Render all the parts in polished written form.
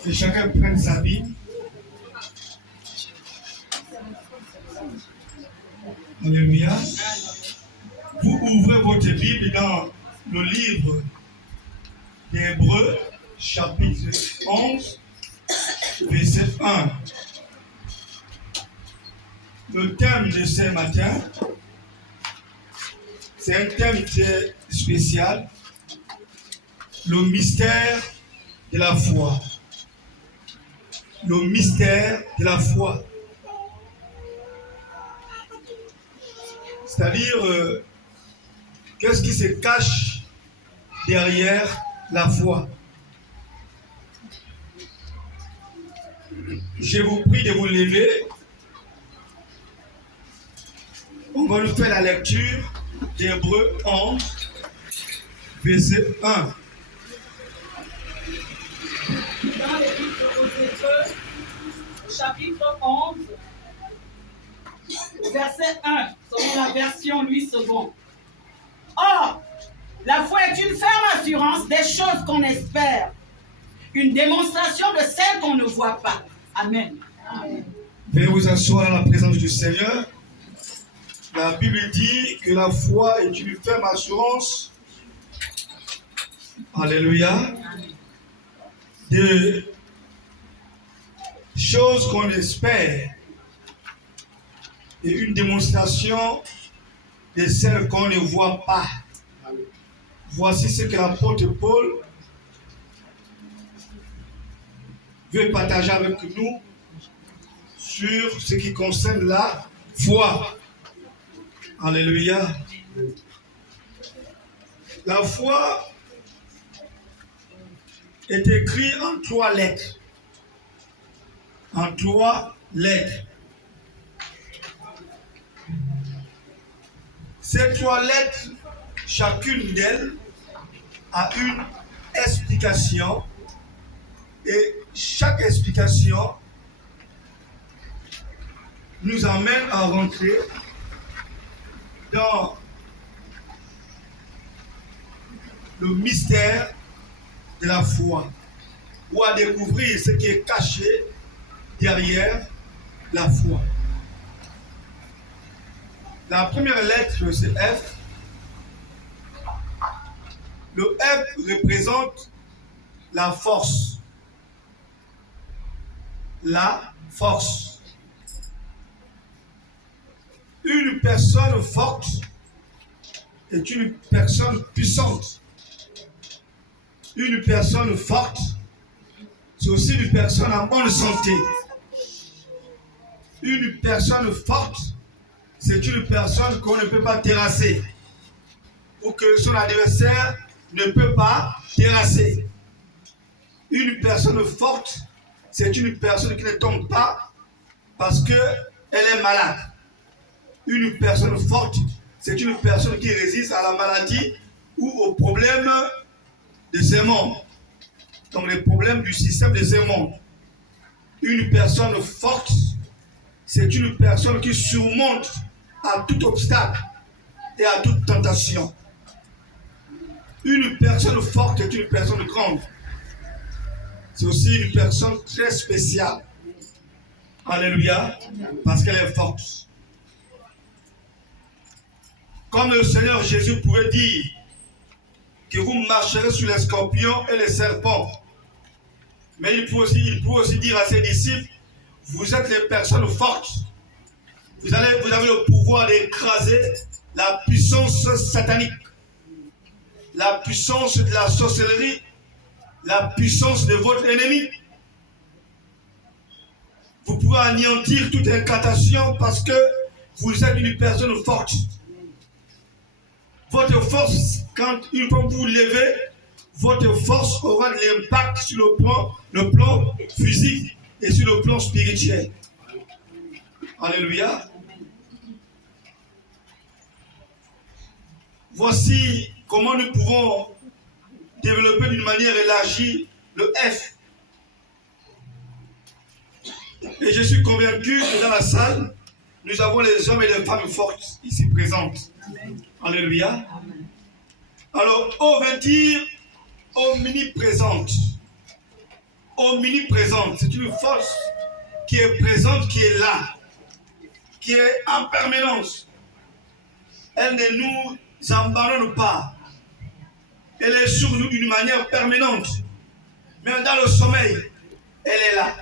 Que chacun prenne sa Bible. Alléluia. Vous ouvrez votre Bible dans le livre d'Hébreux, chapitre 11, verset 1. Le thème de ce matin, c'est un thème très spécial, le mystère de la foi. Le mystère de la foi. C'est-à-dire, qu'est-ce qui se cache derrière la foi? Je vous prie de vous lever. On va nous faire la lecture d'Hébreux 11, verset 1. Dans l'Épître aux Hébreux, chapitre 11, verset 1, selon la version Louis II. Or, la foi est une ferme assurance des choses qu'on espère, une démonstration de celles qu'on ne voit pas. Amen. Amen. Veuillez vous asseoir dans la présence du Seigneur. La Bible dit que la foi est une ferme assurance. Alléluia. De choses qu'on espère et une démonstration de celles qu'on ne voit pas. Voici ce que l'apôtre Paul veut partager avec nous sur ce qui concerne la foi. Alléluia. La foi est écrite en 3 lettres. En 3 lettres. Ces 3 lettres, chacune d'elles a une explication et chaque explication nous amène à rentrer dans le mystère de la foi ou à découvrir ce qui est caché derrière la foi. La première lettre, c'est F. Le F représente la force. La force. Une personne forte est une personne puissante. Une personne forte, c'est aussi une personne en bonne santé. Une personne forte, c'est une personne qu'on ne peut pas terrasser ou que son adversaire ne peut pas terrasser. Une personne forte, c'est une personne qui ne tombe pas parce qu'elle est malade. Une personne forte, c'est une personne qui résiste à la maladie ou aux problèmes de ce monde. Donc les problèmes du système de ce monde. Une personne forte, c'est une personne qui surmonte à tout obstacle et à toute tentation. Une personne forte est une personne grande. C'est aussi une personne très spéciale. Alléluia. Parce qu'elle est forte. Comme le Seigneur Jésus pouvait dire que vous marcherez sur les scorpions et les serpents. Mais il peut aussi dire à ses disciples, vous êtes les personnes fortes. Vous avez le pouvoir d'écraser la puissance satanique, la puissance de la sorcellerie, la puissance de votre ennemi. Vous pouvez anéantir toute incantation parce que vous êtes une personne forte. Votre force, quand une fois vous vous levez, votre force aura de l'impact sur le plan physique et sur le plan spirituel. Alléluia. Voici comment nous pouvons développer d'une manière élargie le F. Et je suis convaincu que dans la salle, nous avons les hommes et les femmes fortes ici présentes. Amen. Alléluia. Amen. Alors, O veut dire omniprésente. omniprésente. C'est une force qui est présente, qui est là, qui est en permanence. Elle ne nous abandonne pas. Elle est sur nous d'une manière permanente. Même dans le sommeil, elle est là.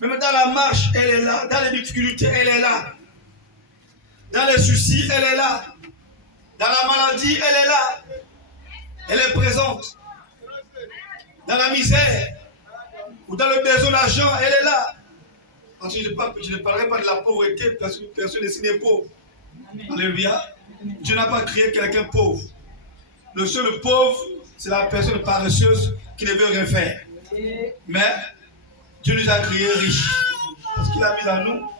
Même dans la marche, elle est là. Dans les difficultés, elle est là. Dans les soucis, elle est là. Dans la maladie, elle est là. Elle est présente. Dans la misère ou dans le besoin d'argent, elle est là. Parce que je ne parlerai pas de la pauvreté parce que personne n'est né pauvre. Alléluia. Dieu n'a pas créé quelqu'un pauvre. Le seul pauvre, c'est la personne paresseuse qui ne veut rien faire. Mais Dieu nous a créés riches. Parce qu'il a mis en nous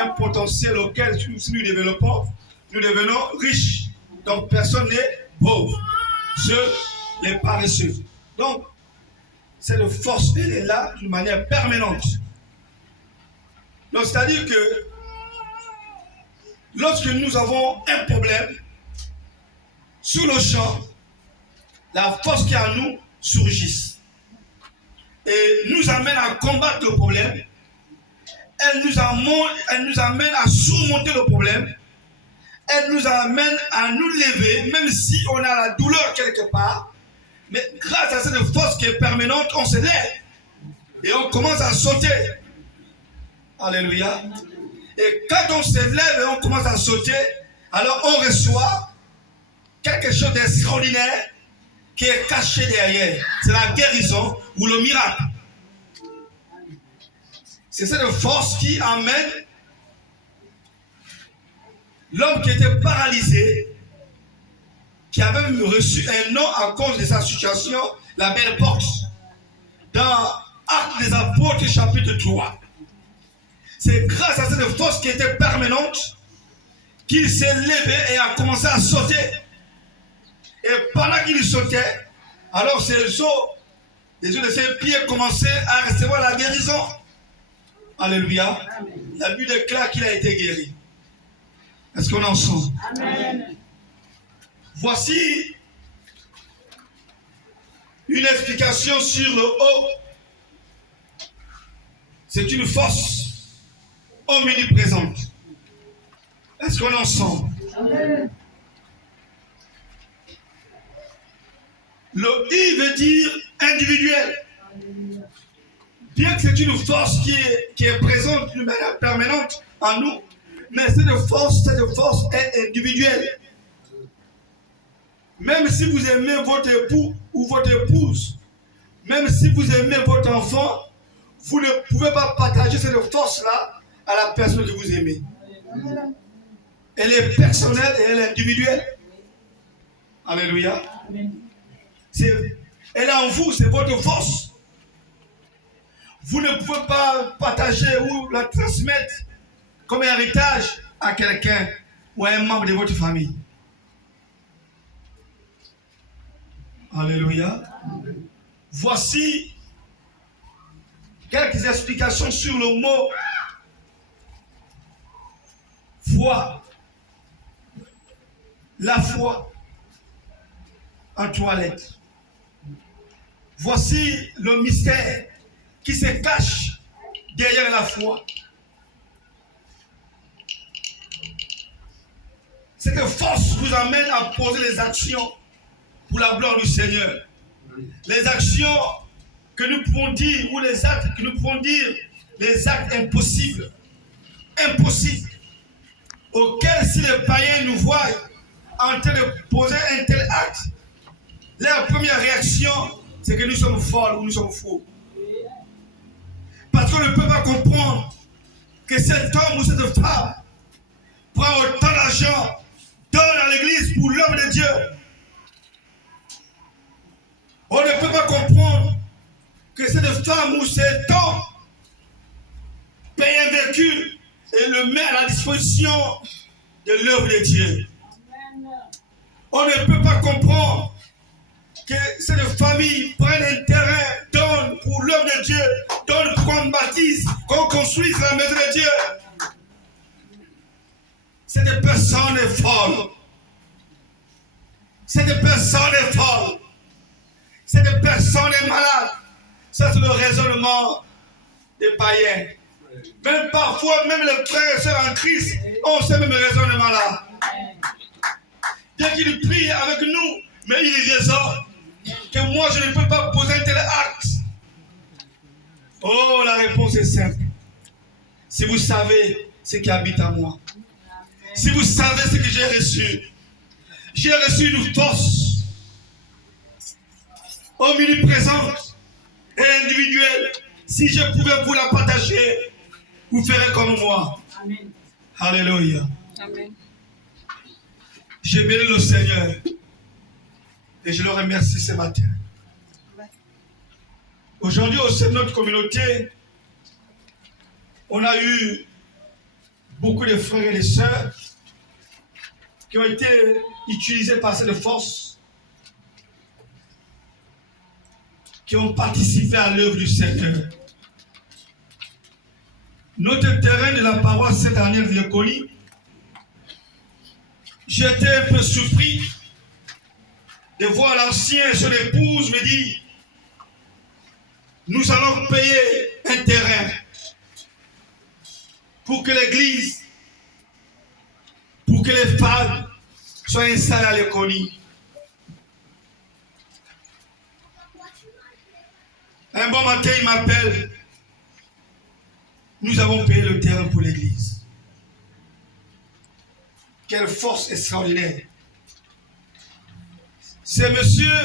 un potentiel auquel, si nous développons, nous devenons riches. Donc personne n'est pauvre. Seuls les paresseux. Donc, cette force, elle est là d'une manière permanente. Donc, c'est-à-dire que lorsque nous avons un problème, sur le champ, la force qui est en nous surgit et nous amène à combattre le problème. Elle nous amène à surmonter le problème. Elle nous amène à nous lever, même si on a la douleur quelque part. Mais grâce à cette force qui est permanente, on se lève et on commence à sauter. Alléluia. Et quand on se lève et on commence à sauter, alors on reçoit quelque chose d'extraordinaire qui est caché derrière. C'est la guérison ou le miracle. C'est cette force qui amène l'homme qui était paralysé, qui avait reçu un nom à cause de sa situation, la belle porte. Dans Actes des Apôtres, chapitre 3. C'est grâce à cette force qui était permanente qu'il s'est levé et a commencé à sauter. Et pendant qu'il sautait, alors ses os, les os de ses pieds commençaient à recevoir la guérison. Alléluia. La Bible déclare qu'il a été guéri. Est-ce qu'on en sent? Amen. Voici une explication sur le haut. C'est une force omniprésente. Est-ce qu'on en sent? Amen. Le I veut dire individuel. Bien que c'est une force qui est présente d'une manière permanente en nous, mais cette force est individuelle. Même si vous aimez votre époux ou votre épouse, même si vous aimez votre enfant, vous ne pouvez pas partager cette force-là à la personne que vous aimez. Elle est personnelle et elle est individuelle. Alléluia. Elle est en vous, c'est votre force. Vous ne pouvez pas partager ou la transmettre comme héritage à quelqu'un ou à un membre de votre famille. Alléluia. Voici quelques explications sur le mot foi. La foi en toilette. Voici le mystère qui se cache derrière la foi. Cette force vous amène à poser les actions pour la gloire du Seigneur. Les actions que nous pouvons dire, ou les actes que nous pouvons dire, les actes impossibles. Impossibles. Auxquels si les païens nous voient en train de poser un tel acte, leur première réaction, c'est que nous sommes folles ou nous sommes faux. Parce qu'on ne peut pas comprendre que cet homme ou cette femme prend autant d'argent, donne à l'église pour l'homme de Dieu. On ne peut pas comprendre que cette femme ou cet homme paye un véhicule et le met à la disposition de l'œuvre de Dieu. On ne peut pas comprendre que cette famille prenne un terrain, donne pour l'œuvre de Dieu, donne pour qu'on bâtisse, qu'on construise la maison de Dieu. Cette personne est folle. Cette personne est folle. Cette personne est malade. Ça, c'est le raisonnement des païens. Même parfois, même les frères et sœurs en Christ ont ce même raisonnement-là. Dès qu'ils prient avec nous, mais ils raisonnent que moi, je ne peux pas poser un tel acte. Oh, la réponse est simple. Si vous savez ce qui habite en moi, si vous savez ce que j'ai reçu une force omniprésente et individuelle. Si je pouvais vous la partager, vous ferez comme moi. Amen. Alléluia. Amen. Je bénis le Seigneur et je le remercie ce matin. Aujourd'hui, au sein de notre communauté, on a eu beaucoup de frères et de sœurs qui ont été utilisés par cette force, qui ont participé à l'œuvre du Seigneur. Notre terrain de la paroisse cette année de Léconie, j'étais un peu surpris de voir l'ancien et son épouse me dire: nous allons payer un terrain pour que l'église, pour que les femmes soient installées à Léconie. Un bon matin, il m'appelle. Nous avons payé le terrain pour l'église. Quelle force extraordinaire. Ce monsieur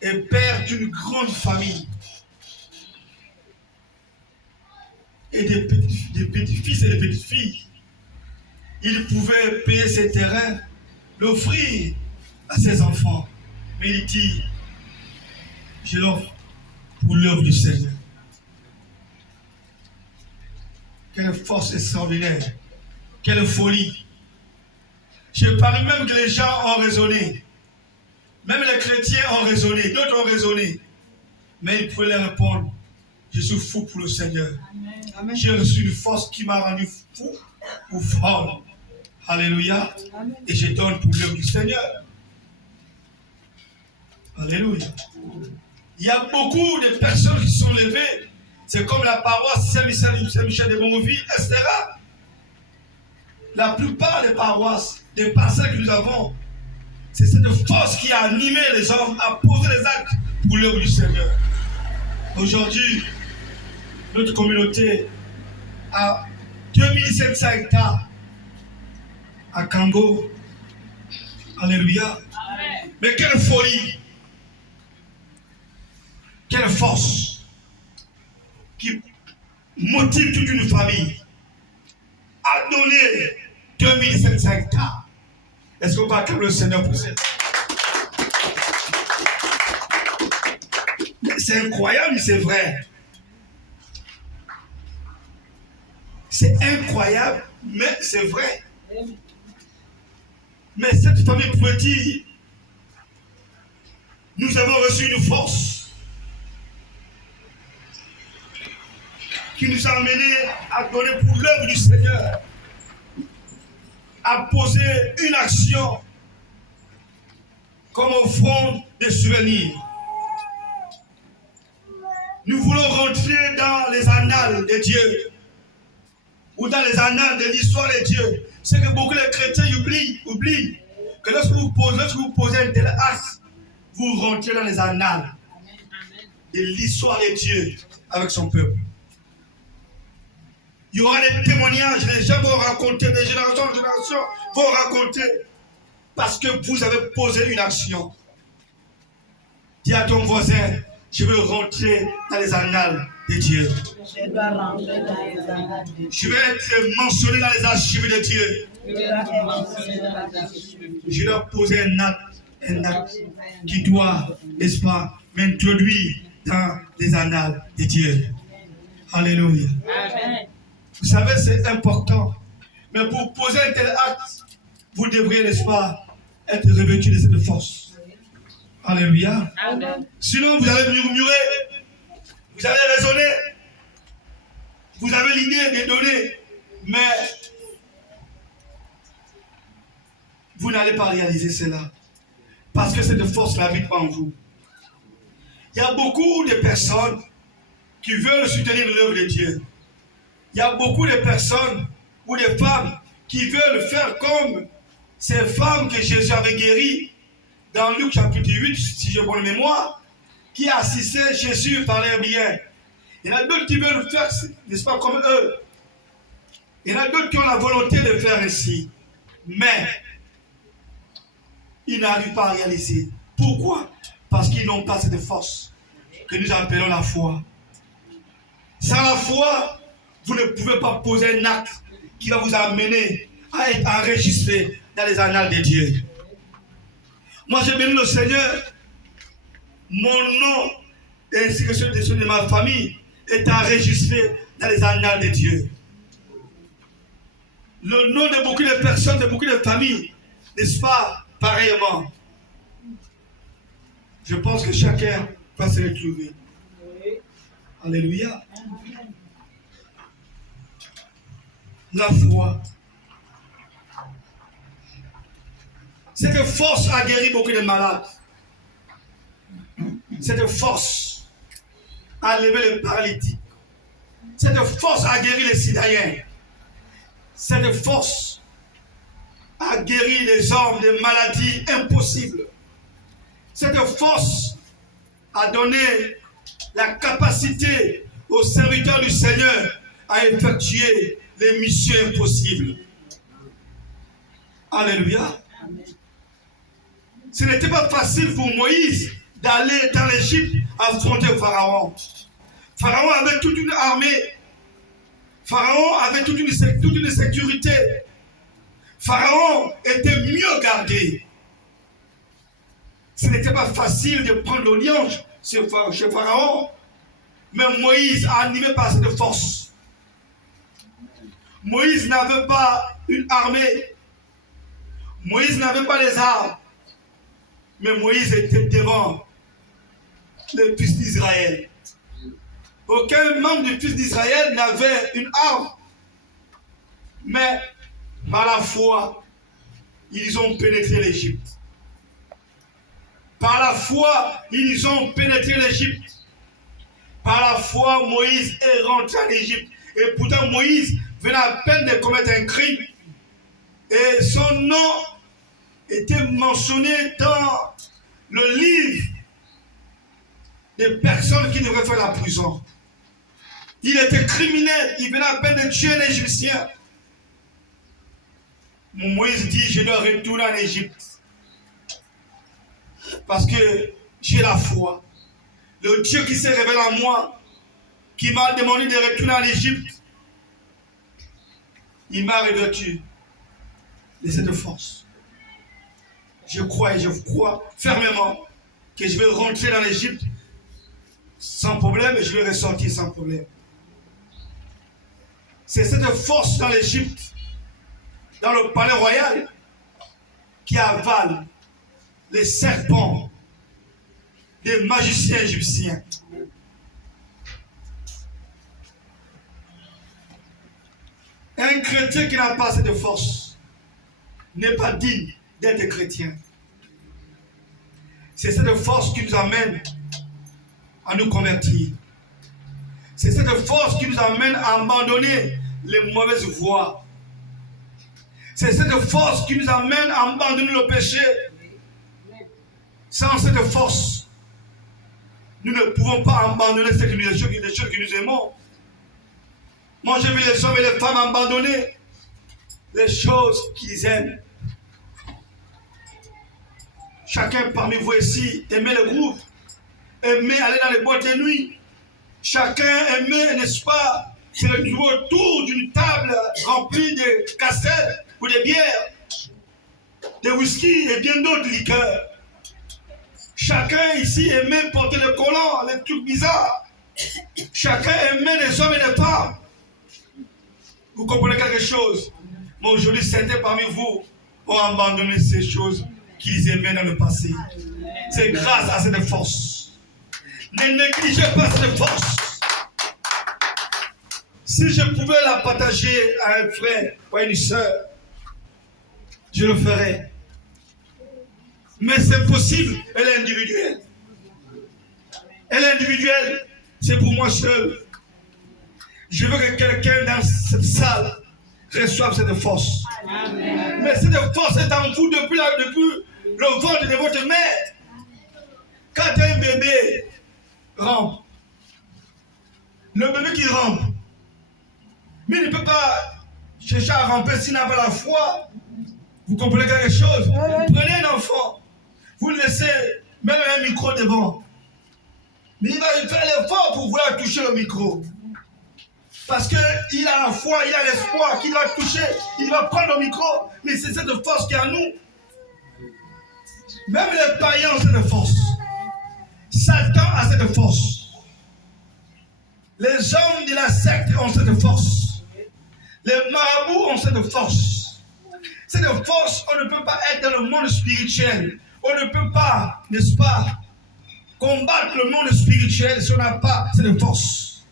est père d'une grande famille. Et des petits-fils et des petites-filles. Il pouvait payer ses terrains, l'offrir à ses enfants. Mais il dit: je l'offre pour l'œuvre du Seigneur. Quelle force extraordinaire. Quelle folie. Je parle même que les gens ont raisonné. Même les chrétiens ont raisonné. D'autres ont raisonné. Mais ils pouvaient leur répondre: je suis fou pour le Seigneur. Amen. J'ai reçu une force qui m'a rendu fou ou folle. Alléluia. Amen. Et je donne pour l'œuvre du Seigneur. Alléluia. Il y a beaucoup de personnes qui sont levées. C'est comme la paroisse Saint-Michel de Bonville, etc. La plupart des paroisses, des parcelles que nous avons, c'est cette force qui a animé les hommes à poser les actes pour l'œuvre du Seigneur. Aujourd'hui, notre communauté a 2700 hectares à Kango. Alléluia. Amen. Mais quelle folie! Quelle force qui motive toute une famille à donner 2700 hectares. Est-ce qu'on va acclamer le Seigneur pour ça? C'est incroyable, c'est vrai. C'est incroyable, mais c'est vrai. Mais cette famille pouvait dire: nous avons reçu une force qui nous a amenés à donner pour l'œuvre du Seigneur, à poser une action comme offrande des souvenirs. Nous voulons rentrer dans les annales de Dieu, ou dans les annales de l'histoire de Dieu. C'est que beaucoup de chrétiens oublient que lorsque vous posez un tel acte, vous rentrez dans les annales de l'histoire de Dieu avec son peuple. Il y aura des témoignages, les gens vont raconter, des générations en génération vont raconter, parce que vous avez posé une action. Dis à ton voisin: je veux rentrer dans les annales de Dieu. Je dois rentrer dans les annales de Dieu. Je vais être mentionné dans les archives de Dieu. Je dois poser un acte qui doit, n'est-ce pas, m'introduire dans les annales de Dieu. Alléluia. Amen. Vous savez, c'est important. Mais pour poser un tel acte, vous devriez, n'est-ce pas, être revêtu de cette force. Alléluia. Amen. Sinon, vous allez murmurer, vous allez raisonner, vous avez l'idée de donner, mais vous n'allez pas réaliser cela. Parce que cette force n'habite pas en vous. Il y a beaucoup de personnes qui veulent soutenir l'œuvre de Dieu. Il y a beaucoup de personnes ou de femmes qui veulent faire comme ces femmes que Jésus avait guéries dans Luc chapitre 8, si j'ai bonne mémoire, qui assistaient Jésus par leur bien. Il y en a d'autres qui veulent faire, n'est-ce pas, comme eux. Il y en a d'autres qui ont la volonté de faire ainsi. Mais ils n'arrivent pas à réaliser. Pourquoi? Parce qu'ils n'ont pas cette force que nous appelons la foi. Sans la foi, vous ne pouvez pas poser un acte qui va vous amener à être enregistré dans les annales de Dieu. Moi, j'ai béni le Seigneur. Mon nom, ainsi que celui de ma famille, est enregistré dans les annales de Dieu. Le nom de beaucoup de personnes, de beaucoup de familles, n'est-ce pas, pareillement. Je pense que chacun va se retrouver. Alléluia. La foi. Cette force a guéri beaucoup de malades. Cette force a levé les paralytiques. Cette force a guéri les citoyens. Cette force a guéri les hommes de maladies impossibles. Cette force a donné la capacité aux serviteurs du Seigneur à effectuer les missions impossibles. Alléluia. Ce n'était pas facile pour Moïse d'aller dans l'Égypte affronter Pharaon. Pharaon avait toute une armée. Pharaon avait toute une sécurité. Pharaon était mieux gardé. Ce n'était pas facile de prendre l'audience chez Pharaon, mais Moïse, animé par cette force, Moïse n'avait pas une armée, Moïse n'avait pas les armes, mais Moïse était devant le fils d'Israël. Aucun membre du fils d'Israël n'avait une arme, mais par la foi, ils ont pénétré l'Égypte. Par la foi, ils ont pénétré l'Égypte. Par la foi, Moïse est rentré en Égypte. Et pourtant, Moïse venait à peine de commettre un crime. Et son nom était mentionné dans le livre des personnes qui devraient faire la prison. Il était criminel. Il venait à peine de tuer un Égyptien. Moïse dit, je dois retourner en Égypte. Parce que j'ai la foi. Le Dieu qui s'est révélé à moi, qui m'a demandé de retourner en Égypte, il m'a revêtu de cette force. Je crois et je crois fermement que je vais rentrer dans l'Égypte sans problème et je vais ressortir sans problème. C'est cette force dans l'Égypte, dans le palais royal, qui avale les serpents des magiciens égyptiens. Un chrétien qui n'a pas cette force n'est pas digne d'être chrétien. C'est cette force qui nous amène à nous convertir. C'est cette force qui nous amène à abandonner les mauvaises voies. C'est cette force qui nous amène à abandonner le péché. Sans cette force, nous ne pouvons pas abandonner les choses que nous aimons. Moi, j'ai vu les hommes et les femmes abandonner les choses qu'ils aiment. Chacun parmi vous ici aimait le groupe, aimait aller dans les boîtes de nuit. Chacun aimait, n'est-ce pas, se retrouver autour d'une table remplie de cassettes ou de bières, de whisky et bien d'autres liqueurs. Chacun ici aimait porter le collant, les trucs bizarres. Chacun aimait les hommes et les femmes. Vous comprenez quelque chose? Mais aujourd'hui, certains parmi vous ont abandonné ces choses qu'ils aimaient dans le passé. C'est grâce à cette force. Ne négligez pas cette force. Si je pouvais la partager à un frère ou à une soeur, je le ferais. Mais c'est possible, elle est individuelle. individuel, c'est pour moi seul. Je veux que quelqu'un dans cette salle reçoive cette force. Amen. Mais cette force est en vous depuis le ventre de votre mère. Quand un bébé rampe, le bébé qui rampe, mais il ne peut pas chercher à ramper s'il n'a pas la foi. Vous comprenez quelque chose? Prenez un enfant, vous le laissez même un micro devant. Mais il va faire l'effort pour vouloir toucher le micro. Parce qu'il a la foi, il a l'espoir qu'il va toucher, il va prendre le micro. Mais c'est cette force qui est en nous. Même les païens ont cette force. Satan a cette force. Les hommes de la secte ont cette force. Les marabouts ont cette force. Cette force, on ne peut pas être dans le monde spirituel. On ne peut pas, n'est-ce pas, combattre le monde spirituel si on n'a pas cette force.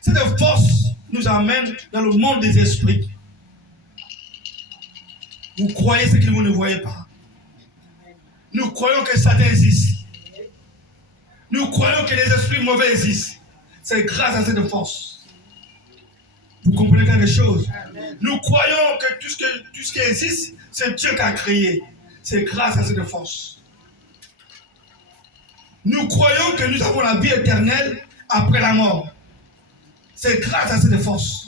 Cette force nous amène dans le monde des esprits. Vous croyez ce que vous ne voyez pas. Nous croyons que Satan existe. Nous croyons que les esprits mauvais existent. C'est grâce à cette force. Vous comprenez quelque chose? Nous croyons que tout ce qui existe, c'est Dieu qui a créé. C'est grâce à cette force. Nous croyons que nous avons la vie éternelle après la mort. C'est grâce à cette force.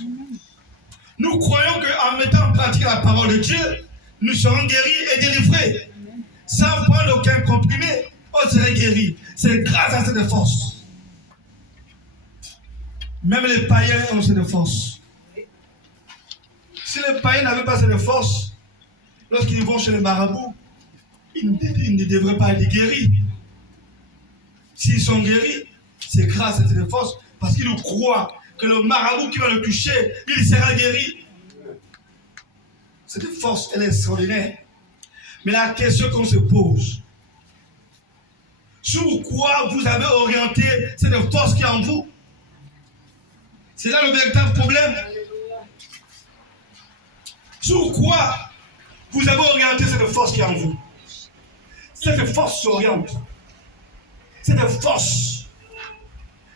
Nous croyons qu'en mettant en pratique la parole de Dieu, nous serons guéris et délivrés. Sans prendre aucun comprimé, on serait guéris. C'est grâce à cette force. Même les païens ont cette force. Si les païens n'avaient pas cette force, lorsqu'ils vont chez les marabouts, ils ne devraient pas être guéris. S'ils sont guéris, c'est grâce à cette force, parce qu'ils croient que le marabout qui va le toucher, il sera guéri. Cette force, elle est extraordinaire. Mais la question qu'on se pose, sur quoi vous avez orienté cette force qui est en vous? C'est là le véritable problème. Sur quoi vous avez orienté cette force qui est en vous? Cette force s'oriente. Cette force,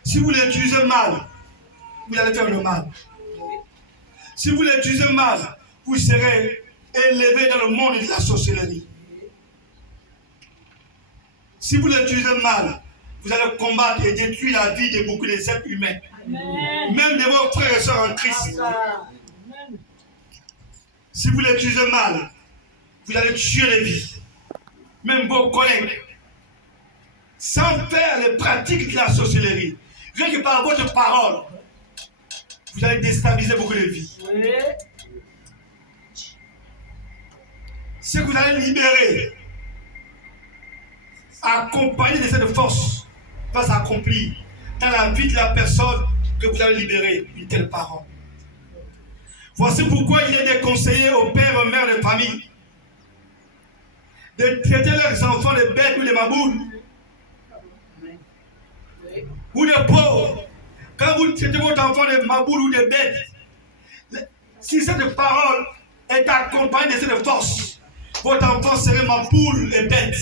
si vous l'utilisez mal, vous allez faire le mal. Si vous l'utilisez mal, vous serez élevé dans le monde de la sorcellerie. Si vous l'utilisez mal, vous allez combattre et détruire la vie de beaucoup d'êtres humains. Amen. Même de vos frères et sœurs en Christ. Amen. Si vous l'utilisez mal, vous allez tuer les vies. Même vos collègues. Sans faire les pratiques de la sorcellerie. Rien que par votre parole, vous allez déstabiliser beaucoup de vies. Oui. Ce que vous allez libérer, accompagné de cette force, va s'accomplir dans la vie de la personne que vous avez libérée, une telle parole. Voici pourquoi il est déconseillé aux pères et aux mères de famille de traiter leurs enfants de bêtes ou de maboules ou de pauvres. Quand vous traitez votre enfant de maboules ou de bêtes, si cette parole est accompagnée de cette force, votre enfant serait maboule et bête.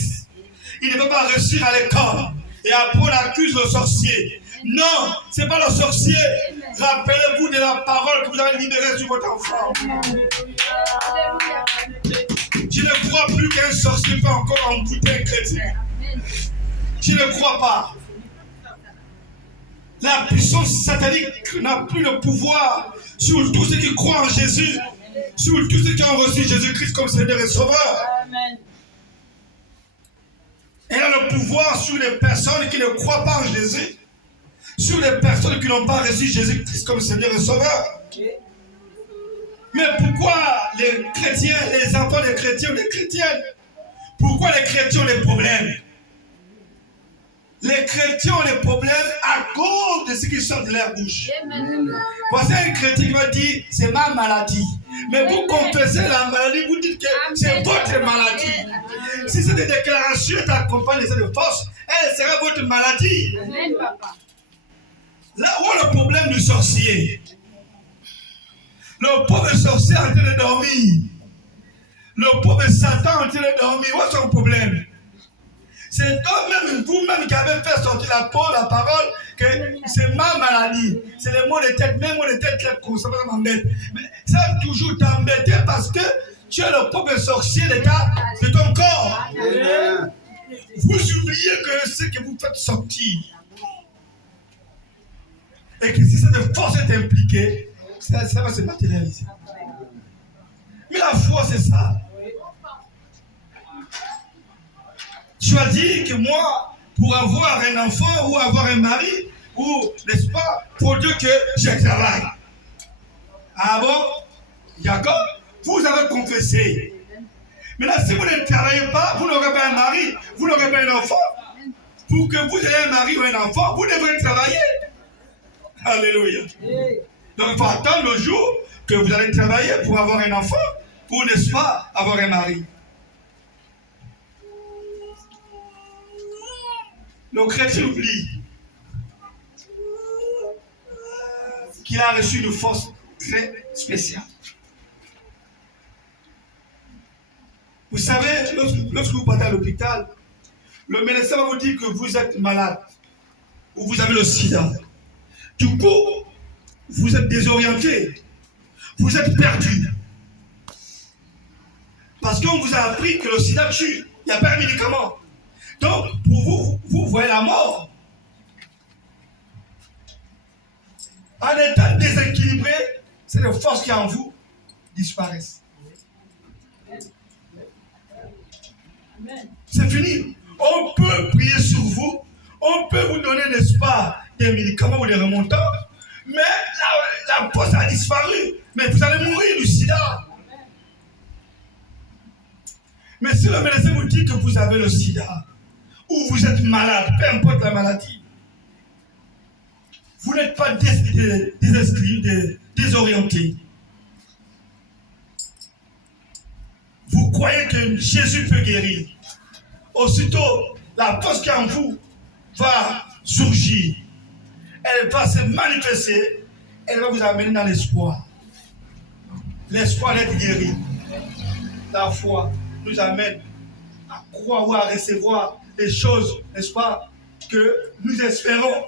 Il ne peut pas réussir à l'école. Et après on accuse le sorcier. Non, ce n'est pas le sorcier. Rappelez-vous de la parole que vous avez libérée sur votre enfant. Je ne crois plus qu'un sorcier peut encore embouter un chrétien. Je ne crois pas. La puissance satanique n'a plus le pouvoir sur tous ceux qui croient en Jésus, sur tous ceux qui ont reçu Jésus-Christ comme Seigneur et Sauveur. Amen. Elle a le pouvoir sur les personnes qui ne croient pas en Jésus, sur les personnes qui n'ont pas reçu Jésus-Christ comme Seigneur et Sauveur. Mais pourquoi les chrétiens, les enfants des chrétiens ou des chrétiennes, pourquoi les chrétiens ont des problèmes? Les chrétiens ont des problèmes à cause de ce qui sort de leur bouche. Voici un chrétien qui va dire, c'est ma maladie. Mais vous confessez la maladie, vous dites que c'est votre maladie. Si cette déclaration est accompagnée de cette force, elle sera votre maladie. Là où est le problème du sorcier? Le pauvre sorcier est en train de dormir. Le pauvre Satan est en train de dormir. Où est son problème? C'est toi-même, vous-même qui avez fait sortir la parole, que c'est ma maladie. C'est le mot de tête, même mot de tête, ça m'embête. Mais ça va toujours t'embêter parce que tu es le propre sorcier de ton corps. Amen. Vous oubliez que ce que vous faites sortir, et que si cette force est impliquée, ça va se matérialiser. Mais la foi, c'est ça. Tu as dit que moi, pour avoir un enfant ou avoir un mari, ou, n'est-ce pas, pour Dieu que je travaille. Ah bon? D'accord? Vous avez confessé. Maintenant, si vous ne travaillez pas, vous n'aurez pas un mari, vous n'aurez pas un enfant. Pour que vous ayez un mari ou un enfant, vous devrez travailler. Alléluia. Donc, il faut attendre le jour que vous allez travailler pour avoir un enfant, ou, n'est-ce pas, avoir un mari. Le chrétien oublie qu'il a reçu une force très spéciale. Vous savez, lorsque vous partez à l'hôpital, le médecin va vous dire que vous êtes malade ou vous avez le sida. Du coup, vous êtes désorienté, vous êtes perdu. Parce qu'on vous a appris que le sida tue, il n'y a pas un médicament. Donc, pour vous, vous voyez la mort. En état déséquilibré, c'est les forces qui en vous disparaissent. C'est fini. On peut prier sur vous, on peut vous donner, n'est-ce pas, des médicaments ou des remontants, mais la force a disparu. Mais vous allez mourir du sida. Mais si le médecin vous dit que vous avez le sida, ou vous êtes malade, peu importe la maladie, vous n'êtes pas désorienté. Vous croyez que Jésus peut guérir. Aussitôt, la force qui est en vous va surgir. Elle va se manifester. Elle va vous amener dans l'espoir. L'espoir d'être guéri. La foi nous amène à croire ou à recevoir des choses, n'est-ce pas, que nous espérons.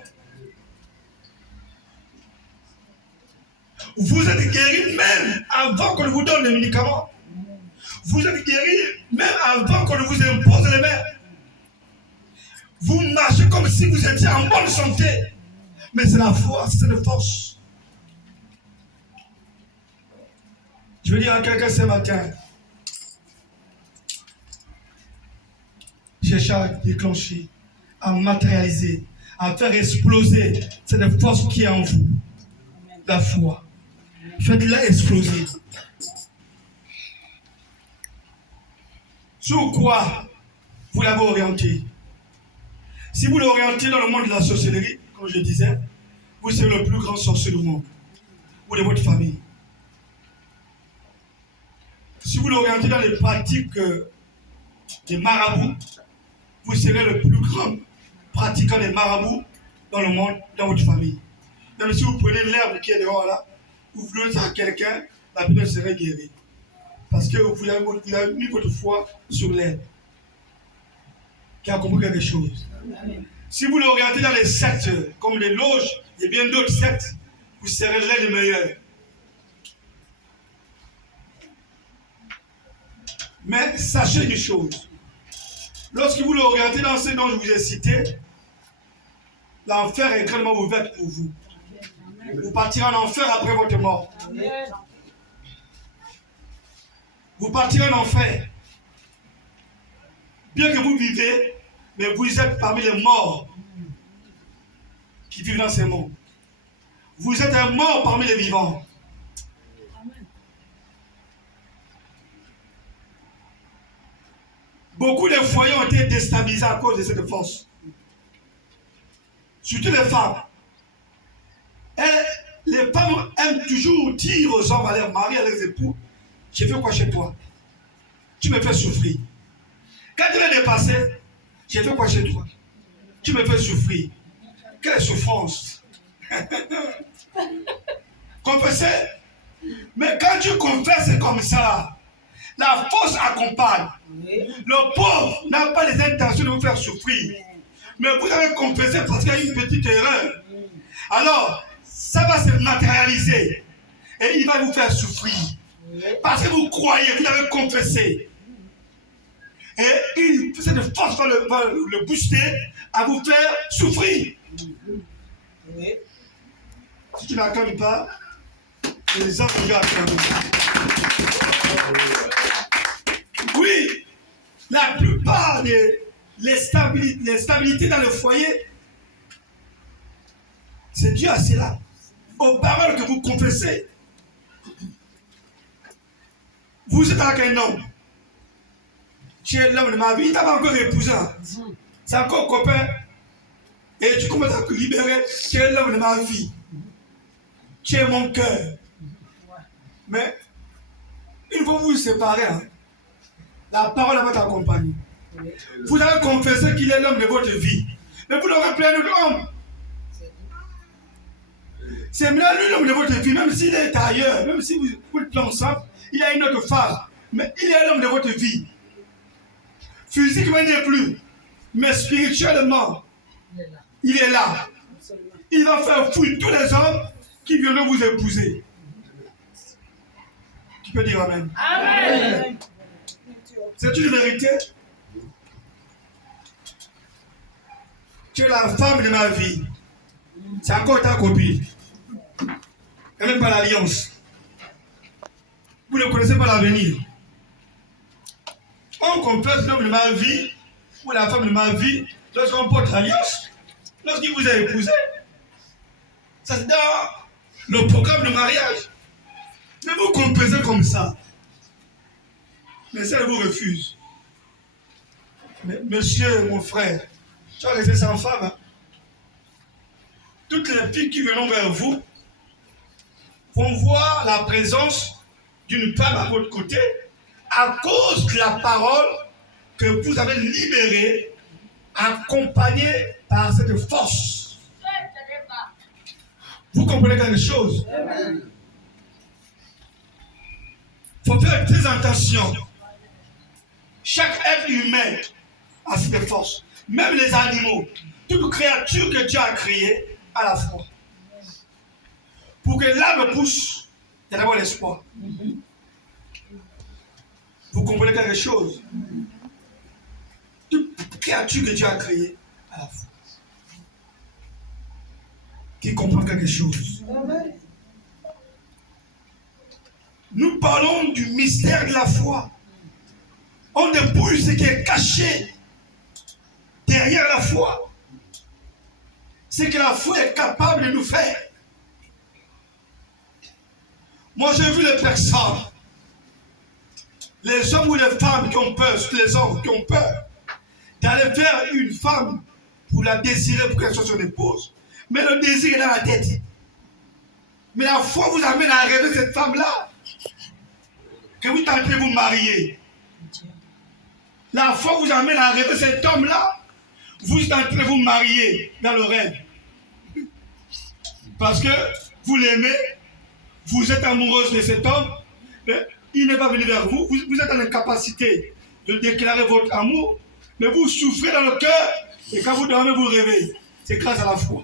Vous êtes guéri même avant qu'on vous donne les médicaments. Vous êtes guéri même avant qu'on vous impose les mains. Vous marchez comme si vous étiez en bonne santé. Mais c'est la foi, c'est la force. Je veux dire à quelqu'un ce matin, cherchez à déclencher, à matérialiser, à faire exploser cette force qui est en vous. La foi. Faites-la exploser. Sur quoi vous l'avez orienté? Si vous l'orientez dans le monde de la sorcellerie, comme je disais, vous serez le plus grand sorcier du monde, ou de votre famille. Si vous l'orientez dans les pratiques des marabouts, vous serez le plus grand pratiquant des marabouts dans le monde, dans votre famille. Même si vous prenez l'herbe qui est dehors là, vous donnez ça à quelqu'un, la personne serait guérie. Parce que vous avez mis votre foi sur l'herbe, qui a compris quelque chose. Amen. Si vous l'orientez dans les sectes, comme les loges et bien d'autres sectes, vous serez l'un des meilleurs. Mais sachez une chose, lorsque vous l'orientez dans ce dont je vous ai cité, l'enfer est grandement ouvert pour vous. Vous partirez en enfer après votre mort. Amen. Vous partirez en enfer. Bien que vous vivez, mais vous êtes parmi les morts qui vivent dans ces mondes. Vous êtes un mort parmi les vivants. Beaucoup de foyers ont été déstabilisés à cause de cette force. Surtout les femmes. Les femmes aiment toujours dire aux hommes, à leurs maris, à leurs époux, je fais quoi chez toi? Tu me fais souffrir. Quand tu l'as dépassé, je fais quoi chez toi? Tu me fais souffrir. Quelle souffrance! Confessez. Mais quand tu confesses comme ça, La force accompagne. Le pauvre n'a pas les intentions de vous faire souffrir. Mais vous avez confessé parce qu'il y a une petite erreur. Alors, ça va se matérialiser. Et il va vous faire souffrir. Parce que vous croyez, vous avez confessé. Et cette force va le booster à vous faire souffrir. Si tu ne l'acclames pas, les hommes vont acclamer. Oui, la plupart des stabilités dans le foyer, c'est dû à cela, aux paroles que vous confessez. Vous êtes avec un homme. Tu es l'homme de ma vie, il t'a pas encore épousé. C'est encore copain. Et tu commences à te libérer. Tu es l'homme de ma vie. Tu es mon cœur. Mais une fois que vous vous séparez, la parole va t'accompagner. Vous avez confessé qu'il est l'homme de votre vie. Mais vous l'aurez plein d'autres hommes. C'est bien lui l'homme de votre vie, même s'il est ailleurs, même si vous êtes ensemble, il y a une autre femme. Mais il est l'homme de votre vie. Physiquement, il n'est plus. Mais spirituellement, il est là. Il va faire fuir tous les hommes qui viendront vous épouser. Tu peux dire amen. Amen. C'est une vérité. Tu es la femme de ma vie. C'est encore ta copine. Et même pas l'alliance. Vous ne connaissez pas l'avenir. On confesse l'homme de ma vie ou la femme de ma vie lorsqu'on porte l'alliance, lorsqu'il vous a épousé. Ça c'est dans le programme de mariage. Mais vous confessez comme ça. Mais ça vous refuse. Mais monsieur, mon frère, tu vas rester sans femme. Hein? Toutes les filles qui viennent vers vous vont voir la présence d'une femme à votre côté à cause de la parole que vous avez libérée, accompagnée par cette force. Vous comprenez quelque chose? Il faut faire très attention. Chaque être humain a cette force. Même les animaux, toute créature que Dieu a créée à la fois. Pour que l'âme pousse, il y a d'abord l'espoir. Vous comprenez quelque chose? Toute créature que Dieu a créée à la fois. Qui comprend quelque chose. Nous parlons du mystère de la foi. On dépouille ce qui est caché derrière la foi. Ce que la foi est capable de nous faire. Moi, j'ai vu les personnes, les hommes ou les femmes qui ont peur, les hommes qui ont peur, d'aller vers une femme pour la désirer pour qu'elle soit son épouse. Mais le désir est dans la tête. Mais la foi vous amène à rêver cette femme-là. Que vous tentez de vous marier. La foi vous amène à rêver cet homme-là. Vous tentez de vous marier dans le rêve. Parce que vous l'aimez. Vous êtes amoureuse de cet homme, il n'est pas venu vers vous, vous êtes dans l'incapacité de déclarer votre amour, mais vous souffrez dans le cœur, et quand vous dormez, vous réveillez. C'est grâce à la foi.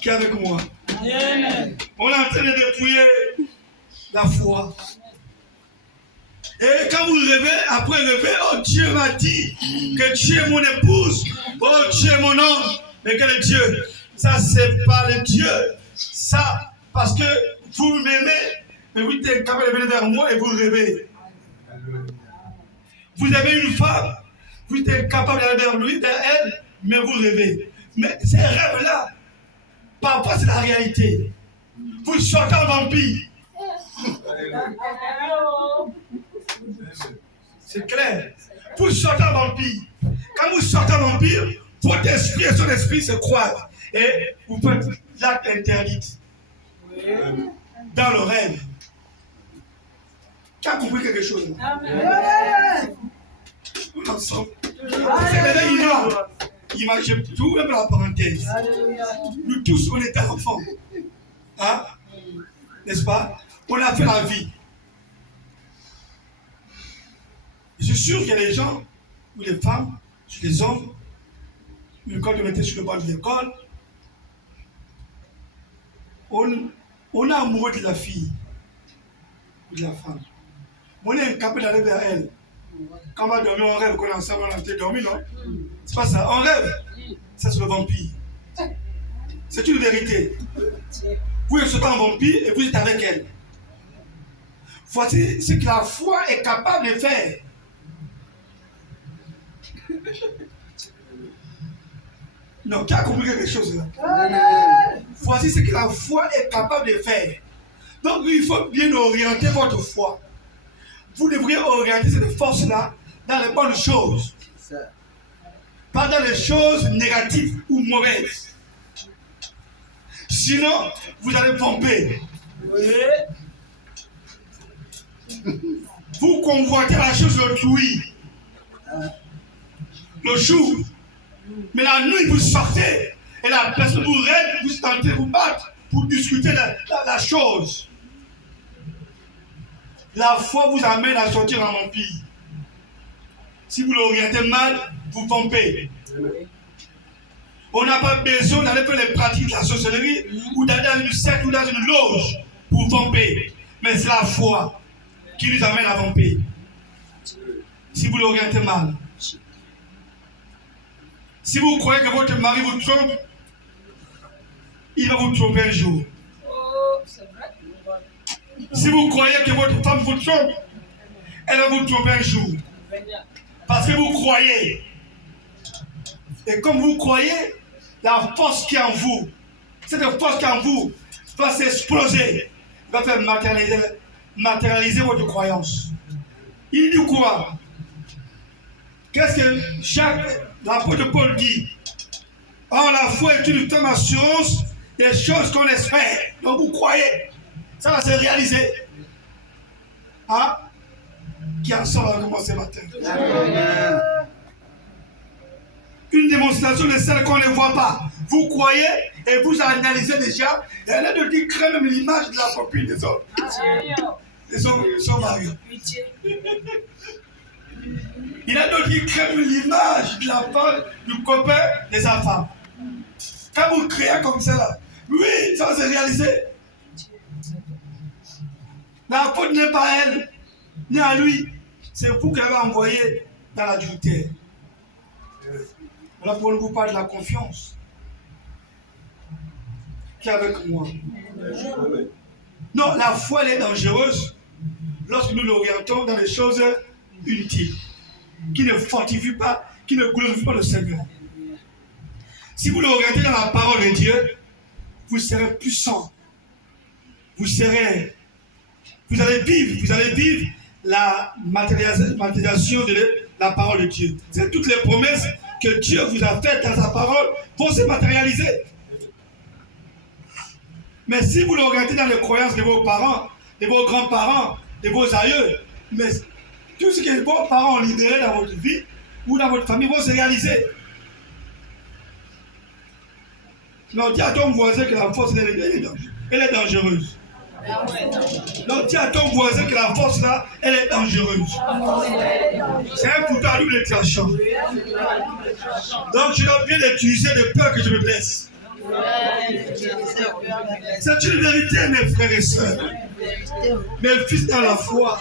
Qui est avec moi? On est en train de dépouiller la foi. Et quand vous rêvez, après rêver, oh Dieu m'a dit que tu es mon épouse, oh tu es mon homme, mais quel est Dieu? Ça, c'est pas le Dieu. Ça, parce que vous m'aimez, mais vous êtes capable de venir vers moi et vous rêvez. Vous aimez une femme, vous êtes capable d'aller vers lui, vers elle, mais vous rêvez. Mais ces rêves-là, parfois c'est la réalité. Vous sortez en vampire. C'est clair. Vous sortez en vampire. Quand vous sortez en vampire, votre esprit et son esprit se croisent. Et vous faites l'acte interdit dans le rêve. Tu as compris quelque chose? Tout ensemble. C'est déjà imagine tout, même la parenthèse. Nous tous, on était enfants. Hein? N'est-ce pas? on a fait la vie. Je suis sûr qu'il y a des gens, ou des femmes, ou des hommes, quand on était sur le banc de l'école, on est amoureux de la fille ou de la femme. On est incapable d'aller vers elle. Quand on va dormir, on rêve qu'on est ensemble, on a été dormi, non? C'est pas ça, on rêve. Ça, c'est le vampire. C'est une vérité. Vous êtes en vampire et vous êtes avec elle. Voici ce que la foi est capable de faire. Non, qui a compris quelque chose là? Voici ce que la foi est capable de faire. Donc, il faut bien orienter votre foi. Vous devriez orienter cette force-là dans les bonnes choses. Pas dans les choses négatives ou mauvaises. Sinon, vous allez pomper. Vous convoitez la chose d'autrui. Le jour. Mais la nuit, vous sortez. Et la personne vous rêve, vous tentez de vous battre pour discuter la chose. La foi vous amène à sortir en vampire. Si vous l'orientez mal, vous pompez. On n'a pas besoin d'aller faire les pratiques de la sorcellerie ou d'aller dans une secte ou dans une loge pour pomper. Mais c'est la foi qui nous amène à pomper. Si vous l'orientez mal. Si vous croyez que votre mari vous trompe, il va vous tromper un jour. Si vous croyez que votre femme vous trompe, elle va vous tromper un jour. Parce que vous croyez. Et comme vous croyez, la force qui est en vous, cette force qui est en vous, va s'exploser, va faire matérialiser votre croyance. Il dit quoi? Qu'est-ce que l'apôtre Paul dit? Or, la foi est une ferme assurance des choses qu'on espère. Donc vous croyez. Ça va se réaliser. Hein? Qui ensemble va commencer ce matin. Amen. Une démonstration de celle qu'on ne voit pas. Vous croyez et vous analysez déjà. Et elle a de dire crée même l'image de la copine des autres. De son mari. Il a d'autres qui créent l'image de la femme, du copain, de sa femme. Quand vous créez comme ça, là, oui, ça va se réaliser. La faute n'est pas à elle, ni à lui. C'est vous qui l'avez envoyé dans l'adultère. Voilà pourquoi on vous parle de la confiance. Qui est avec moi? Non, la foi, elle est dangereuse lorsque nous l'orientons dans les choses inutiles, qui ne fortifient pas, qui ne glorifient pas le Seigneur. Si vous l'orientez dans la parole de Dieu, vous serez puissant. Vous allez vivre la matérialisation de la parole de Dieu. C'est toutes les promesses que Dieu vous a faites dans sa parole vont se matérialiser. Mais si vous l'orientez dans les croyances de vos parents, de vos grands-parents, de vos aïeux, mais tout ce que vos parents ont libéré dans votre vie ou dans votre famille vont se réaliser. Non, dis à ton voisin que la force, elle est dangereuse. Non, dis à ton voisin que la force là, elle est dangereuse. C'est un couteau à double tranchant. Donc je dois bien l'utiliser de peur que je me blesse. C'est une vérité, mes frères et sœurs. Mes fils dans la foi.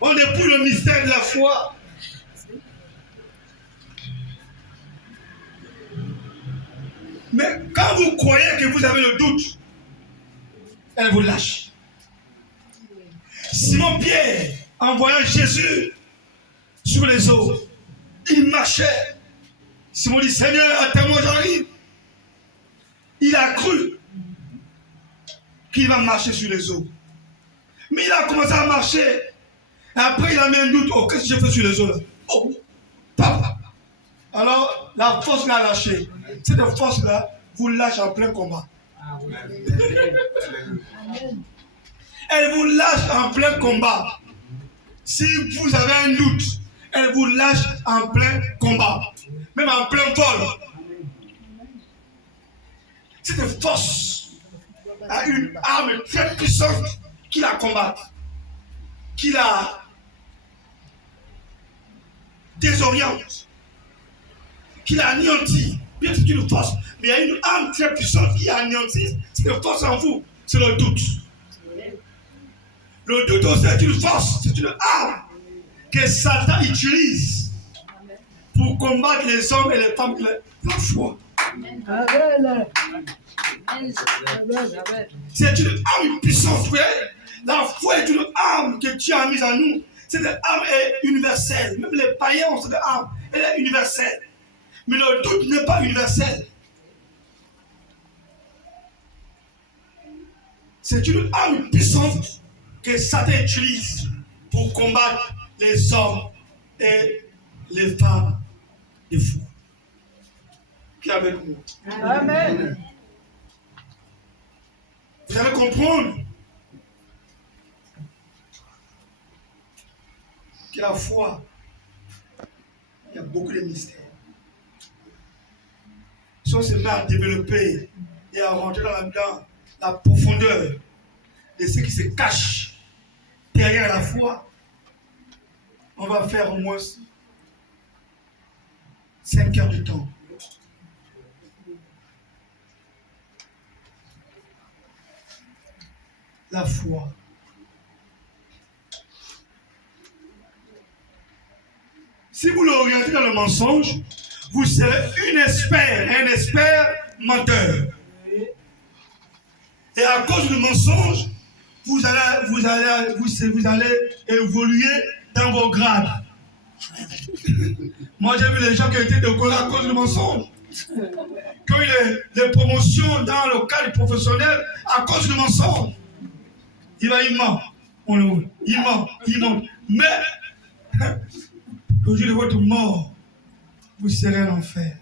On épouse le mystère de la foi. Mais quand vous croyez que vous avez le doute, elle vous lâche. Simon-Pierre, en voyant Jésus sur les eaux, il marchait. Simon dit, Seigneur, attends-moi, j'arrive. Il a cru qu'il va marcher sur les eaux. Mais il a commencé à marcher. Et après, il a mis un doute. Oh, qu'est-ce que je fais sur les eaux là? Oh, papa. Alors, la force l'a lâché. Cette force-là vous lâche en plein combat. Elle vous lâche en plein combat. Si vous avez un doute, elle vous lâche en plein combat. Même en plein vol. Cette force a une arme très puissante qui la combat, qui la désoriente, qui la anéantit. Bien que c'est une force, mais il y a une arme très puissante qui anéantit cette force en vous, c'est le doute. Le doute aussi est une force, c'est une arme que Satan utilise pour combattre les hommes et les femmes de la foi. C'est une arme puissante, vous voyez. La foi est une arme que Dieu a mise en nous. Cette arme est universelle. Même les païens ont cette arme. Elle est universelle. Mais le doute n'est pas universel. C'est une arme puissante que Satan utilise pour combattre les hommes et les femmes de foi. Qui est avec nous? Amen. Vous allez comprendre que la foi, il y a beaucoup de mystères. Si on se met à développer et à rentrer dans la profondeur de ce qui se cache derrière la foi, on va faire au moins 5 heures de temps. La foi. Si vous l'orientez dans le mensonge, vous serez un expert menteur. Et à cause du mensonge, vous allez évoluer dans vos grades. Moi, j'ai vu les gens qui ont été décorés à cause du mensonge. Qui ont eu les promotions dans le cadre professionnel à cause du mensonge. Il ment. Il ment. Mais, au jour de votre mort, vous serez en enfer.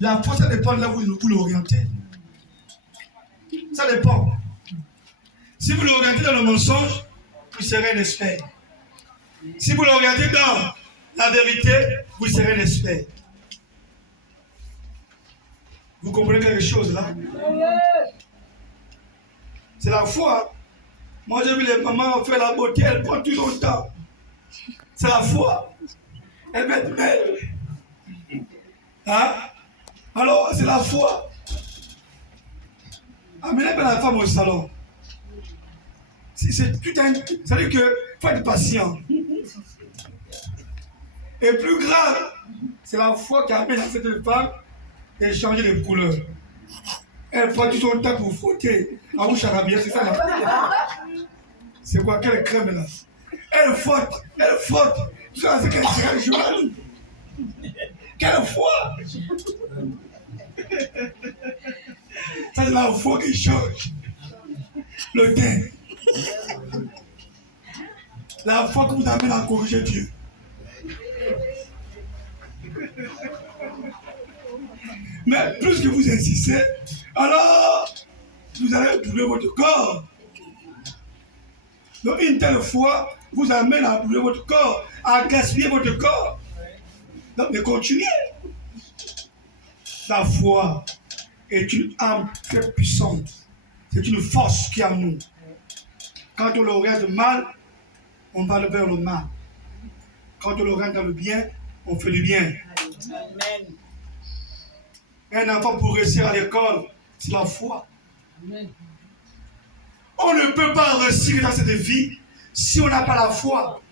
La foi, ça dépend de là où vous l'orientez. Ça dépend. Si vous l'orientez dans le mensonge, vous serez un expert. Si vous l'orientez dans la vérité, vous serez un expert. Vous comprenez quelque chose là? C'est la foi. Moi, j'ai vu les mamans faire la beauté, elles prennent tout son temps. C'est la foi. Elles va être belle. Hein? Alors, c'est la foi. Amenez la femme au salon. C'est tout un. C'est-à-dire qu'il faut être patient. Et plus grave, c'est la foi qui amène à cette femme de changer de couleur. Elle prend tout son temps pour frotter. À vous charabia, c'est ça là. C'est quoi? Quelle crème là? Elle frotte. Tu sais, c'est qu'elle sera jolie. Quelle foi! Ça, c'est la foi qui change le teint. La foi qui vous amène à corriger Dieu. Mais plus que vous insistez, alors vous allez doubler votre corps. Donc une telle foi vous amène à doubler votre corps, à gaspiller votre corps. Donc mais continuez. La foi est une arme très puissante. C'est une force qui est en nous. Quand on le regarde mal, on va vers le mal. Quand on le regarde dans le bien, on fait du bien. Amen. Un enfant pour réussir à l'école, c'est la foi. Amen. On ne peut pas réussir dans cette vie si on n'a pas la foi.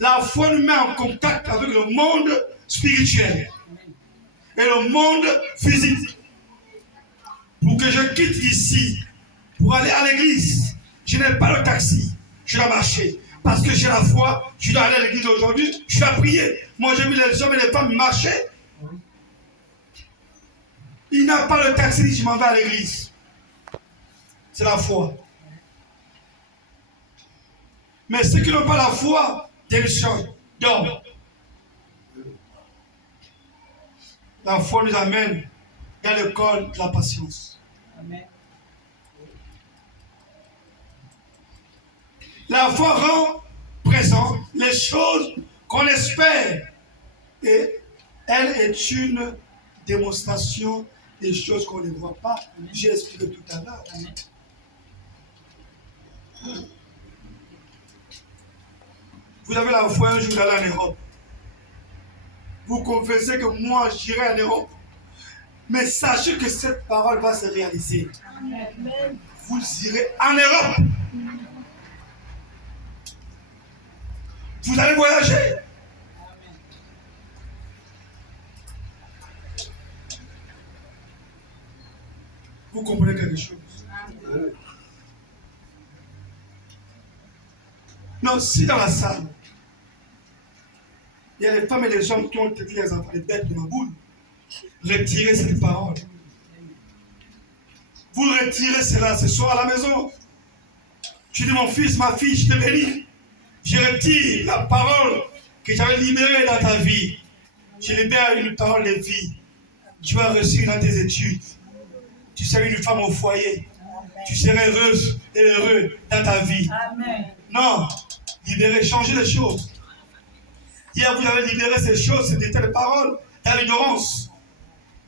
La foi nous met en contact avec le monde spirituel et le monde physique. Pour que je quitte ici, pour aller à l'église, je n'ai pas le taxi, je dois marcher. Parce que j'ai la foi, je dois aller à l'église aujourd'hui, je dois prier. Moi, j'ai vu les hommes et les femmes marcher. Il n'a pas le taxi, je m'en vais à l'église. C'est la foi. Mais ceux qui n'ont pas la foi, démissionnent, dorment. La foi nous amène dans l'école de la patience. Amen. La foi rend présent les choses qu'on espère. Et elle est une démonstration des choses qu'on ne voit pas. J'ai expliqué tout à l'heure. Vous avez la foi un jour d'aller en Europe. Vous confessez que moi j'irai en Europe. Mais sachez que cette parole va se réaliser. Amen. Vous irez en Europe. Vous allez voyager. Vous comprenez quelque chose? Non, si dans la salle, il y a des femmes et des hommes qui ont été les enfants, les bêtes de ma boule, retirez cette parole. Vous retirez cela ce soir à la maison. Je dis, mon fils, ma fille, je te bénis. Je retire la parole que j'avais libérée dans ta vie. Je libère une parole de vie. Tu vas réussir dans tes études. Tu seras une femme au foyer. Tu seras heureuse et heureux dans ta vie. Amen. Non, libérez, changez les choses. Hier, vous avez libéré ces choses, c'était telles paroles, dans l'ignorance.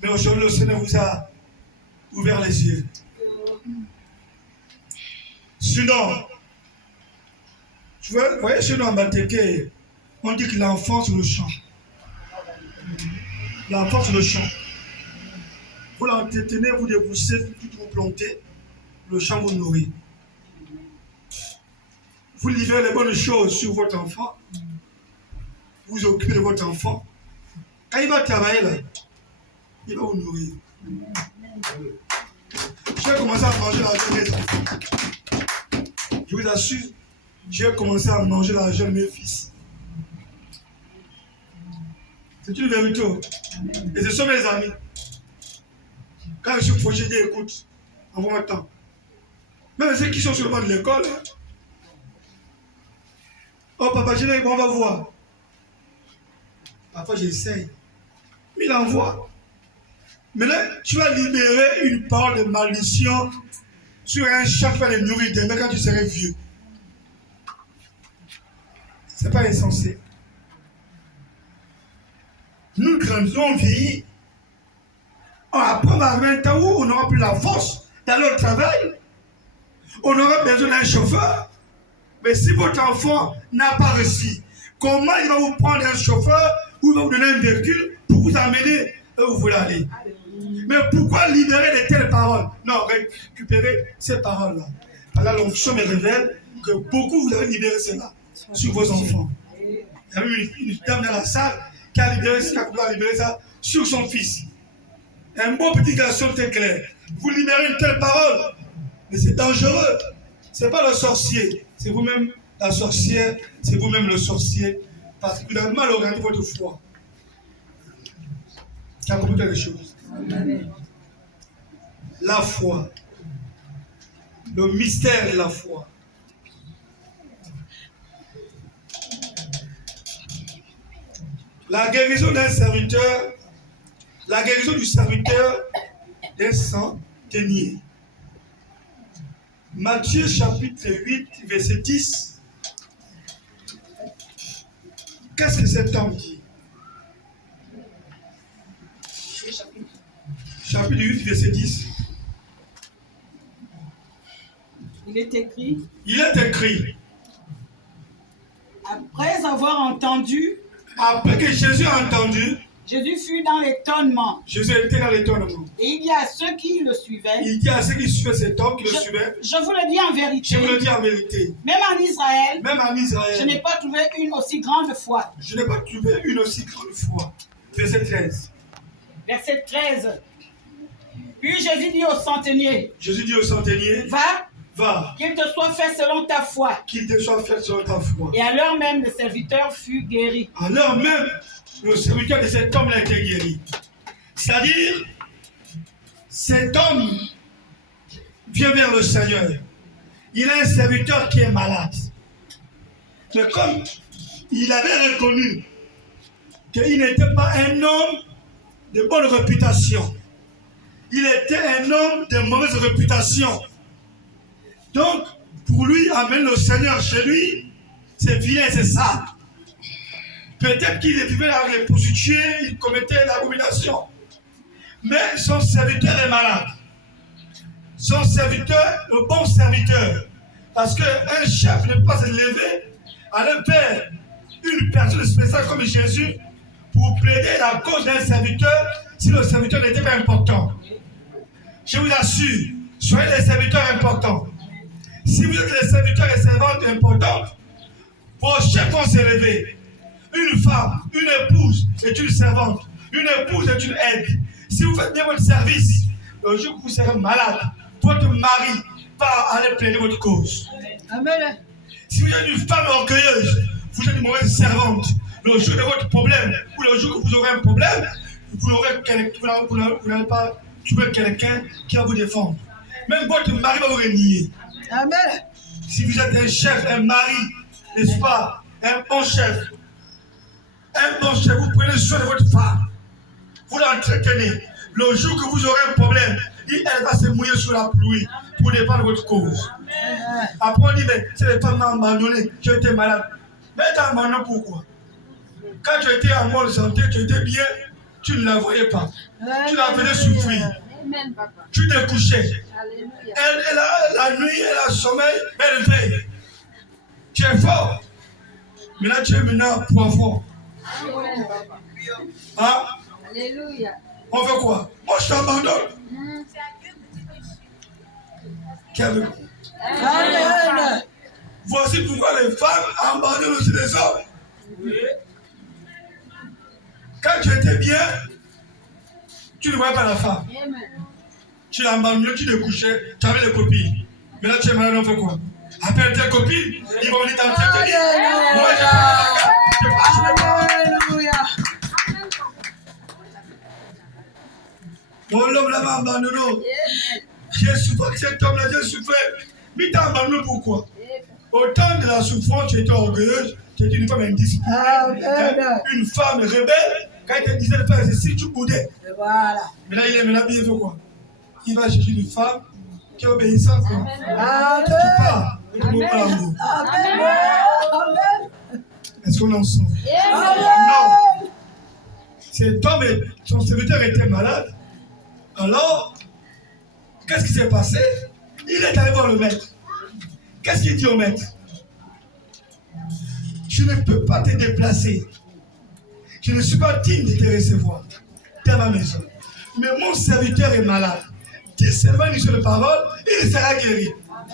Mais aujourd'hui, le Seigneur vous a ouvert les yeux. Sinon, vous voyez chez nous en Batéké, on dit que l'enfant sur le champ. L'enfant sur le champ. Vous l'entretenez, vous déboussez, tout vous plantez, le champ vous nourrit. Vous livrez les bonnes choses sur votre enfant. Vous occupez de votre enfant. Quand il va travailler là, il va vous nourrir. Je vais commencer à manger l'argent de mes enfants. Je vous assure, je vais commencer à manger l'argent de mes fils. C'est une vérité. Et ce sont mes amis. Quand je suis fauché, je dis écoute, envoie-moi temps. Même ceux qui sont sur le banc de l'école, oh papa, je dis on va voir. Parfois j'essaye. Mais il envoie. Mais là, tu vas libérer une parole de malédiction sur un champ qui va les nourrir demain quand tu seras vieux. C'est pas insensé. Nous grandissons, on vieillit. Après, on va arriver un temps où on n'aura plus la force d'aller au travail. On aura besoin d'un chauffeur. Mais si votre enfant n'a pas réussi, comment il va vous prendre un chauffeur ou il va vous donner un véhicule pour vous amener où vous voulez aller? Mais pourquoi libérer de telles paroles? Non, récupérez ces paroles-là. Alors l'onction me révèle que beaucoup vous avez libéré cela sur vos enfants. Il y a eu une dame dans la salle qui a libéré ça sur son fils. Un beau petit garçon très clair. Vous libérez une telle parole, mais c'est dangereux. Ce n'est pas le sorcier, c'est vous-même la sorcière, c'est vous-même le sorcier, parce que vous avez mal organisé votre foi. Tu as compris quelque chose? Amen. La foi, le mystère de la foi. La guérison d'un serviteur, la guérison du serviteur d'un centenier. Matthieu chapitre 8, verset 10. Qu'est-ce que cet homme dit? Chapitre 8, verset 10. Il est écrit. Il est écrit. Après avoir entendu. Après que Jésus a entendu. Jésus fut dans l'étonnement. Jésus était dans l'étonnement. Et il dit à ceux qui le suivaient. Il dit à ceux qui suivaient cet homme qui le suivaient. Je vous le dis en vérité. Je vous le dis en vérité. Même en Israël. Même en Israël. Je n'ai pas trouvé une aussi grande foi. Je n'ai pas trouvé une aussi grande foi. Verset 13. Verset 13. Puis Jésus dit au centenier. Jésus dit au centenier. Va. Qu'il te soit fait selon ta foi. Qu'il te soit fait selon ta foi. Et à l'heure même, le serviteur fut guéri. À l'heure même, le serviteur de cet homme a été guéri. C'est-à-dire, cet homme vient vers le Seigneur. Il a un serviteur qui est malade. Mais comme il avait reconnu qu'il n'était pas un homme de bonne réputation, il était un homme de mauvaise réputation. Donc, pour lui, amener le Seigneur chez lui, c'est vilain, c'est ça. Peut-être qu'il vivait dans les prostituées, il commettait l'abomination. Mais son serviteur est malade. Son serviteur, le bon serviteur. Parce qu'un chef ne peut pas se lever à aller vers une personne spéciale comme Jésus pour plaider la cause d'un serviteur si le serviteur n'était pas important. Je vous assure, soyez des serviteurs importants. Si vous êtes des serviteurs et servantes importantes, vos chefs vont se lever. Une femme, une épouse est une servante. Une épouse est une aide. Si vous faites bien votre service, le jour où vous serez malade, votre mari va aller plaider votre cause. Amen. Si vous êtes une femme orgueilleuse, vous êtes une mauvaise servante. Le jour de votre problème, ou le jour que vous aurez un problème, vous n'allez pas trouver quelqu'un qui va vous défendre. Même votre mari va vous renier. Amen. Si vous êtes un chef, un mari, n'est-ce pas, un bon chef, vous prenez soin de votre femme, vous l'entretenez. Le jour que vous aurez un problème, elle va se mouiller sous la pluie pour défendre votre cause. Après on dit, mais c'est les femmes m'ont abandonné, j'ai été malade. Mais t'as abandonné pourquoi? Quand tu étais en bonne santé, tu étais bien, tu ne la voyais pas. Tu la faisais souffrir. Tu découchais. Elle a la nuit, elle a sommeil, elle veille. Tu es fort. Mais là, tu es maintenant poivron. Hein? Alléluia. On fait quoi? Moi, je t'abandonne. Amen. Voici pourquoi les femmes abandonnent aussi les hommes. Quand tu étais bien, tu ne voyais pas la femme. Tu l'as abandonné, tu découchais, tu avais les copines. Mais là, tu es malade, on fait quoi? Appelle tes copines, ils vont venir t'entretenir. Moi, je passe. Alléluia. Mon homme là m'a abandonné. J'ai souffert que cet homme-là, j'ai souffert. Mais t'as abandonné pourquoi? Au temps de la souffrance, tu étais orgueilleuse, tu étais une femme indisciplinée. Une femme rebelle. Quand il te disait de faire ceci, tu boudais. Voilà. Mais là, il est maintenant bien fait quoi? Il va chercher une femme qui est obéissante. Amen. Tu pars. Et tu n'as pas l'amour. Amen. Est-ce qu'on en sent? Amen. Non. Cet homme, son serviteur était malade. Alors, qu'est-ce qui s'est passé? Il est allé voir le maître. Qu'est-ce qu'il dit au maître? Je ne peux pas te déplacer. Je ne suis pas digne de te recevoir dans ma maison. Mais mon serviteur est malade. Dis seulement une seule parole, il sera guéri.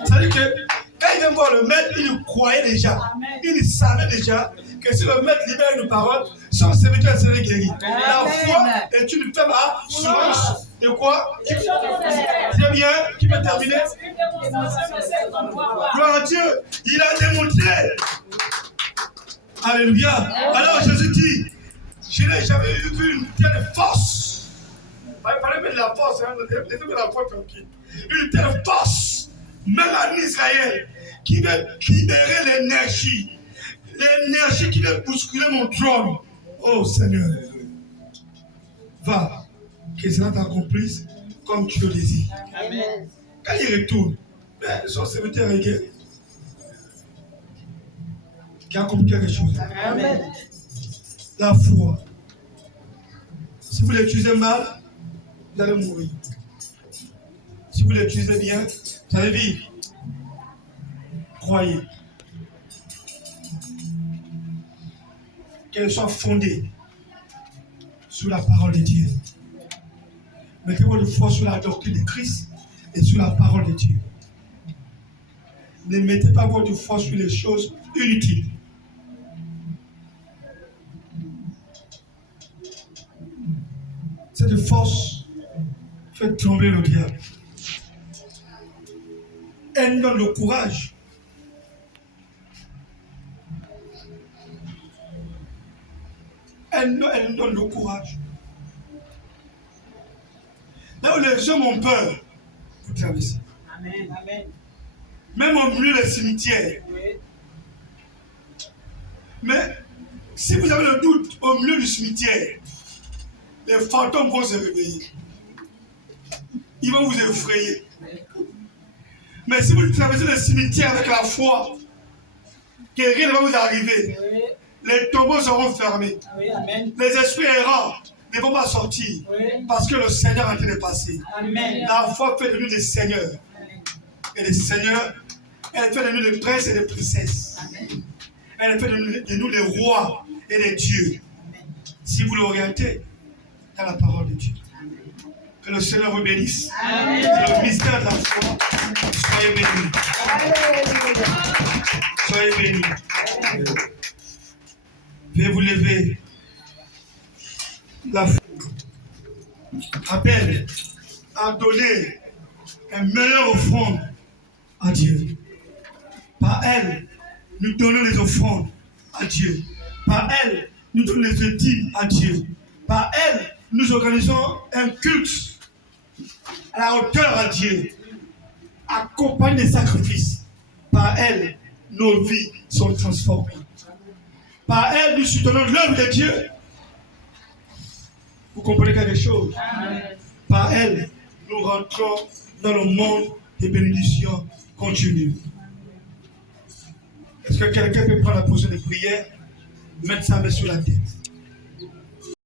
C'est-à-dire que quand il vient voir le maître, il croyait déjà. Il savait déjà que si le maître libère une parole, son serviteur serait guéri. La foi est une femme à source. De quoi? C'est bien, qui peut terminer? Gloire à Dieu, il a démontré. Alléluia. Alors Jésus dit, je n'ai jamais vu une telle force. Il fallait mettre la force, laissez mettre la force tranquille. Une telle force, même en Israël, qui veut libérer l'énergie. L'énergie qui veut bousculer mon trône. Oh Seigneur, va, que cela t'accomplisse comme tu le désires. Amen. Quand il retourne, son serviteur est guéri. Qui a accompli quelque chose. Amen. La foi. Si vous l'utilisez mal, vous allez mourir. Si vous l'utilisez bien, vous allez vivre. Croyez. Qu'elle soit fondée sur la parole de Dieu. Mettez votre foi sur la doctrine de Christ et sur la parole de Dieu. Ne mettez pas votre foi sur les choses inutiles. Cette force fait trembler le diable. Elle donne le courage. Elle donne le courage. Là où les hommes ont peur, vous traversez. Amen. Amen. Même au milieu des cimetières. Oui. Mais si vous avez le doute au milieu du cimetière, les fantômes vont se réveiller. Ils vont vous effrayer. Mais si vous traversez le cimetière avec la foi, que rien ne va vous arriver, Oui. les tombeaux seront fermés. Oui. Amen. Les esprits errants ne vont pas sortir Oui. parce que le Seigneur est en train de passer. Amen. La foi fait de nous des seigneurs. Et les seigneurs, elle fait de nous des princes et des princesses. Elle fait de nous les rois et les dieux. Si vous l'orientez dans la parole de Dieu. Que le Seigneur vous bénisse. Amen. C'est le mystère de la foi. Soyez bénis. Soyez bénis. Veuillez vous lever. La foi appelle à donner un meilleur offrande à Dieu. Par elle, nous donnons les offrandes à Dieu. Par elle, nous donnons les ultimes à Dieu. Par elle, nous organisons un culte à la hauteur à Dieu, accompagné des sacrifices. Par elle, nos vies sont transformées. Par elle, nous soutenons l'œuvre de Dieu. Vous comprenez quelque chose? Par elle, nous rentrons dans le monde des bénédictions continues. Est-ce que quelqu'un peut prendre la position de prière, mettre sa main sur la tête?